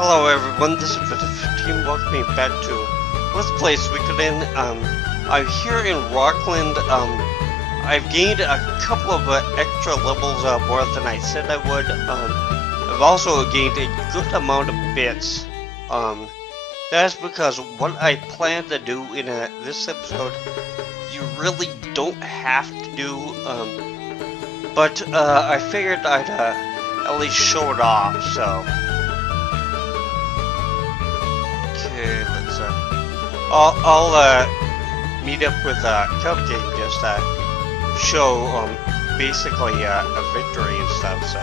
Hello everyone, this is Team welcoming back to Let's Play Suikoden. I'm here in Rockland. I've gained a couple of extra levels more than I said I would. I've also gained a good amount of bits. That's because what I plan to do in this episode, you really don't have to do. But I figured I'd at least show it off, so. Okay, let's I'll meet up with Cupcake just show basically a victory and stuff, so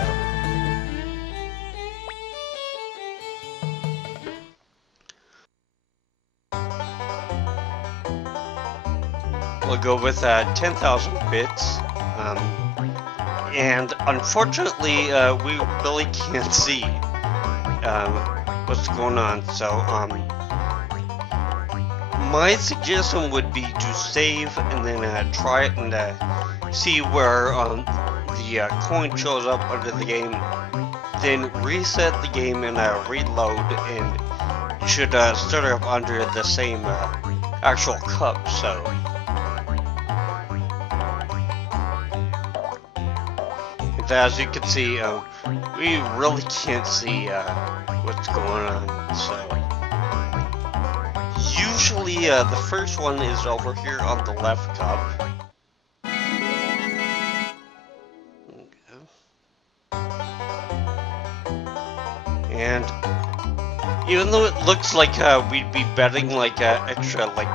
we'll go with 10,000 bits, and unfortunately we really can't see what's going on, so my suggestion would be to save and then try it and see where the coin shows up under the game, then reset the game and reload, and you should start up under the same actual cup. So and as you can see, we really can't see what's going on, so usually the first one is over here on the left cup. Okay. And even though it looks like we'd be betting like extra like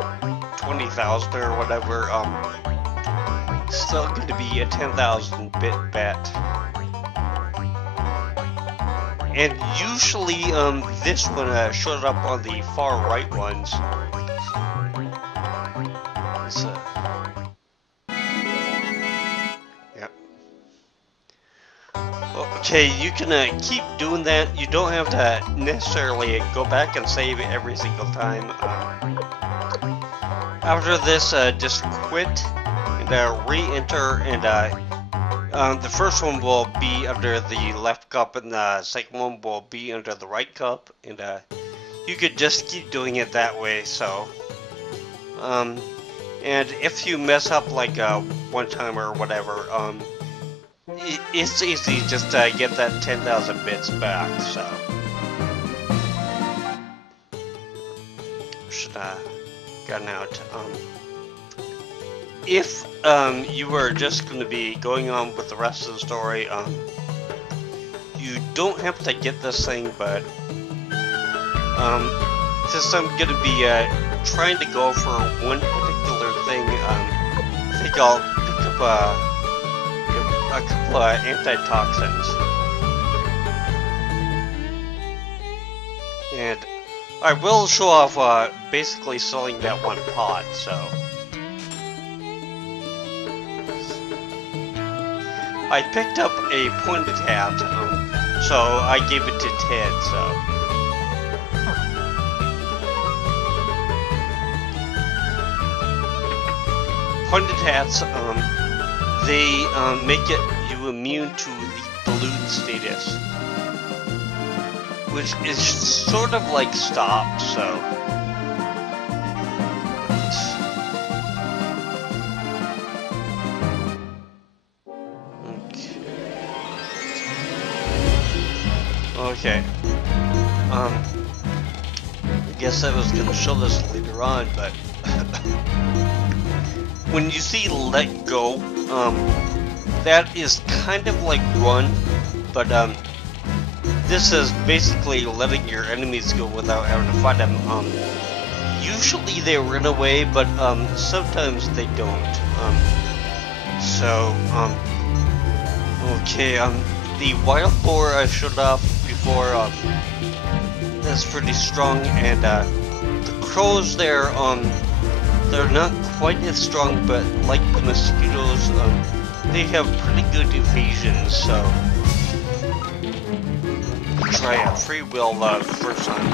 20,000 or whatever, it's still going to be a 10,000 bit bet. And usually, this one shows up on the far right ones. So, yeah. Okay, you can keep doing that. You don't have to necessarily go back and save it every single time. After this, just quit and re-enter, and the first one will be under the left cup, and the second one will be under the right cup, and you could just keep doing it that way. So, and if you mess up like one time or whatever, it's easy just to get that 10,000 bits back. So, should gotten out. If you were just going to be going on with the rest of the story, you don't have to get this thing, but since I'm going to be trying to go for one particular thing, I think I'll pick up a couple of antitoxins, and I will show off basically selling that one pot, so. I picked up a pointed hat, so I gave it to Ted, so. Pointed hats, they make you immune to the balloon status, which is sort of like stop, so. Okay, I guess I was gonna show this later on, but when you see let go, that is kind of like run, but this is basically letting your enemies go without having to fight them. Usually they run away, but sometimes they don't. Okay, the wild boar I showed off before, that's pretty strong, and the crows there, they're not quite as strong, but like the mosquitoes, they have pretty good evasion, so try a free will first time.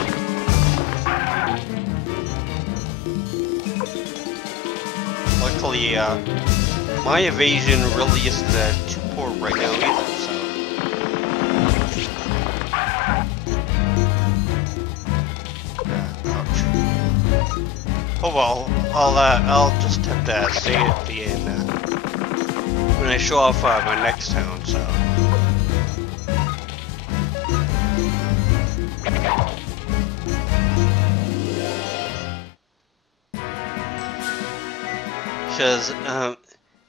Luckily, my evasion really isn't too poor right now either, so. Oh well, I'll just have to say it at the end when I show off my next town. So.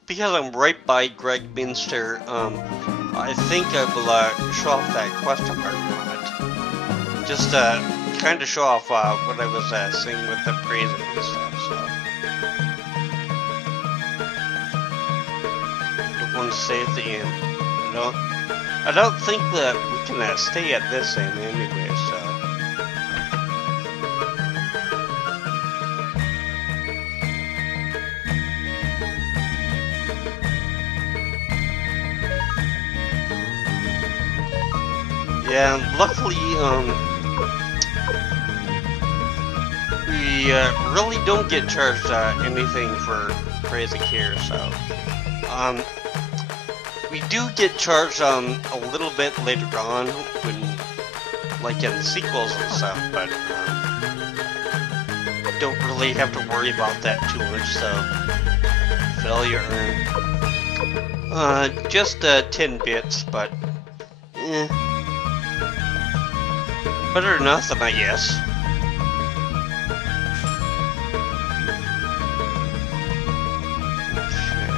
Because I'm right by Greg Minster, I think I will show off that question mark mod. Just kind of show off what I was saying with the praising and stuff. So don't want to say at the end. I don't think that we can stay at this end anyway. So. Yeah, luckily, we really don't get charged anything for praising here, so we do get charged a little bit later on when, like in the sequels and stuff, but don't really have to worry about that too much. So failure earned, just 10 bits, but better than nothing, I guess. Okay.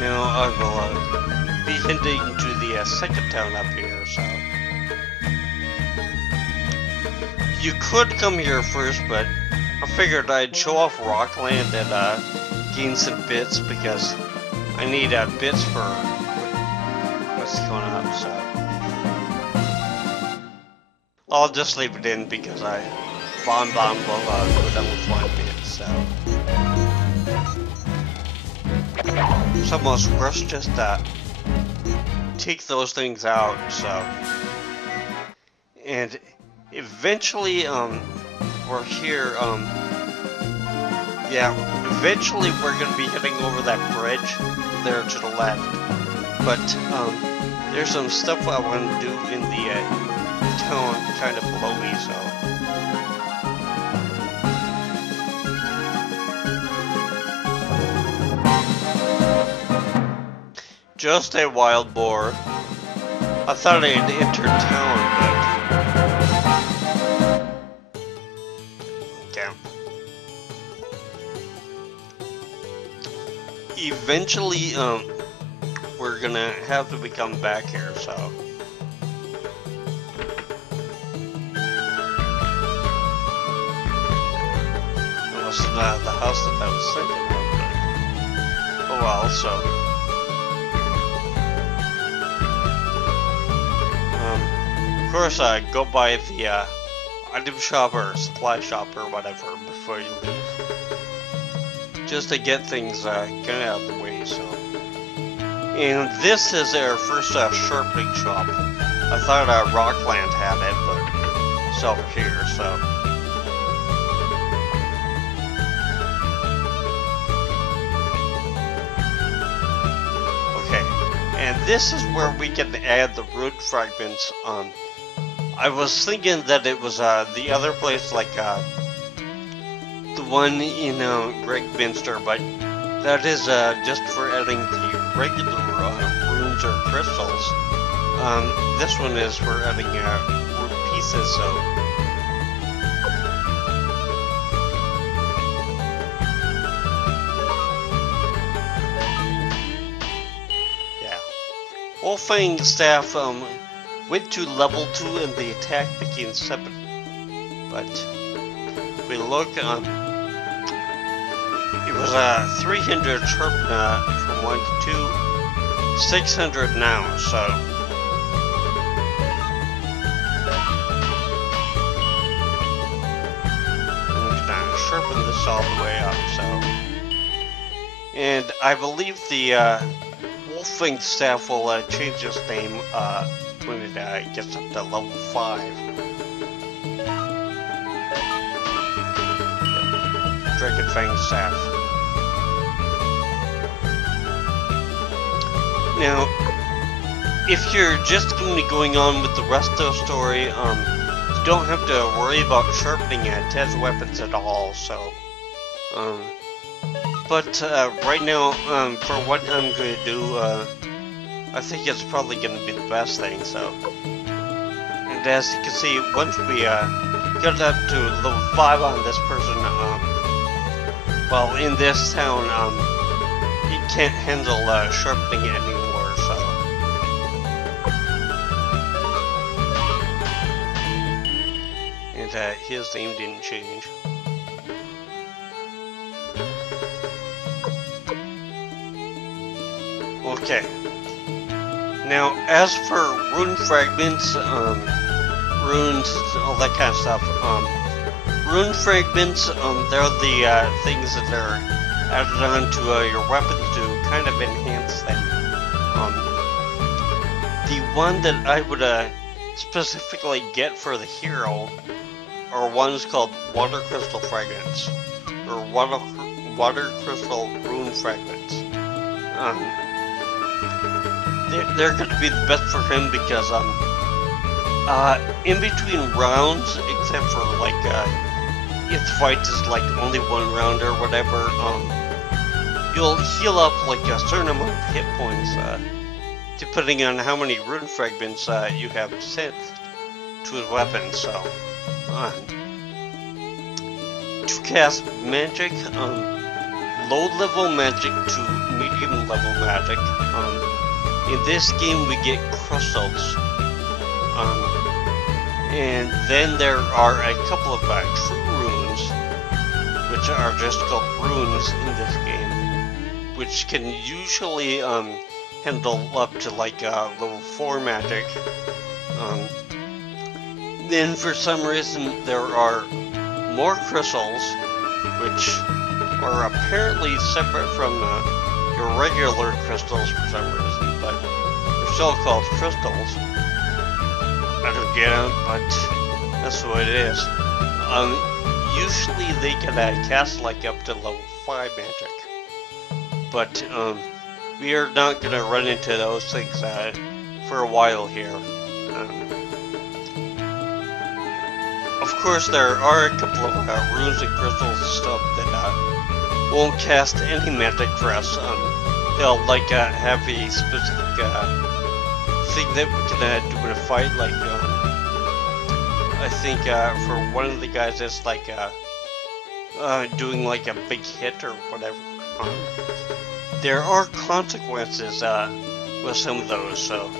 Now I will be heading to the second town up here, so. You could come here first, but I figured I'd show off Rockland and gain some bits because I need bits for what's going up, so I'll just leave it in because I will go down with 1 bit, so it's almost worse just take those things out, so, and eventually we're here, yeah, eventually we're gonna be heading over that bridge there to the left. But there's some stuff I want to do in the town kind of below me, so. Just a wild boar. I thought I had entered town, but damn. Eventually, we're gonna have to come back here, so. It wasn't the house that I was thinking of, but oh well, so. Of course, go by the item shop or supply shop or whatever before you leave. Just to get things kind of out of the way, so. And this is our first sharpening shop. I thought Rockland had it, but it's over here, so. Okay, and this is where we can add the root fragments. I was thinking that it was the other place, like the one in Greg Minster, but that is just for adding the regular runes or crystals. This one is for adding root pieces, so. Yeah. Wolfang staff went to level 2 and the attack became 7. But if we look, it was 300 sharpen from 1 to 2, 600 now, so. I'm gonna sharpen this all the way up, so. And I believe the Wolfang staff will change its name when it gets up to level 5. Dragon Fang staff. Now, if you're just going to be going on with the rest of the story, don't have to worry about sharpening attached weapons at all, so, but, right now, for what I'm going to do, I think it's probably going to be the best thing, so, and as you can see, once we, get up to level 5 on this person, well, in this town, he can't handle, sharpening anymore, so. And, his name didn't change. Okay. Now, as for rune fragments, runes, all that kind of stuff, rune fragments, they're the, things that are added on to, your weapons to kind of enhance them. The one that I would, specifically get for the hero are ones called water crystal fragments, or water crystal rune fragments. They're going to be the best for him because, in between rounds, except for, like, if the fight is, like, only one round or whatever, you'll heal up, like, a certain amount of hit points, depending on how many rune fragments, you have sent to his weapon, so, to cast magic, low-level magic to medium-level magic, in this game we get crystals, and then there are a couple of true runes, which are just called runes in this game, which can usually handle up to like level 4 magic. Then for some reason there are more crystals, which are apparently separate from your regular crystals for some reason, but they're still called crystals. I don't get them, but that's what it is. Usually they can cast like up to level 5 magic, but we are not going to run into those things for a while here. Of course, there are a couple of runes and crystals and stuff that won't cast any magic for us. They'll like have a specific thing that we can do in a fight. Like I think for one of the guys, it's like doing like a big hit or whatever. There are consequences with some of those, so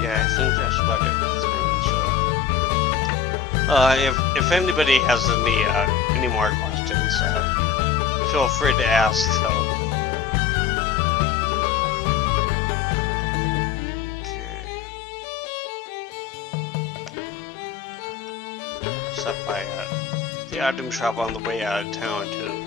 yeah, I think that's about it with runes. So if anybody has any more questions, feel free to ask. So okay, stop by the item shop on the way out of town too.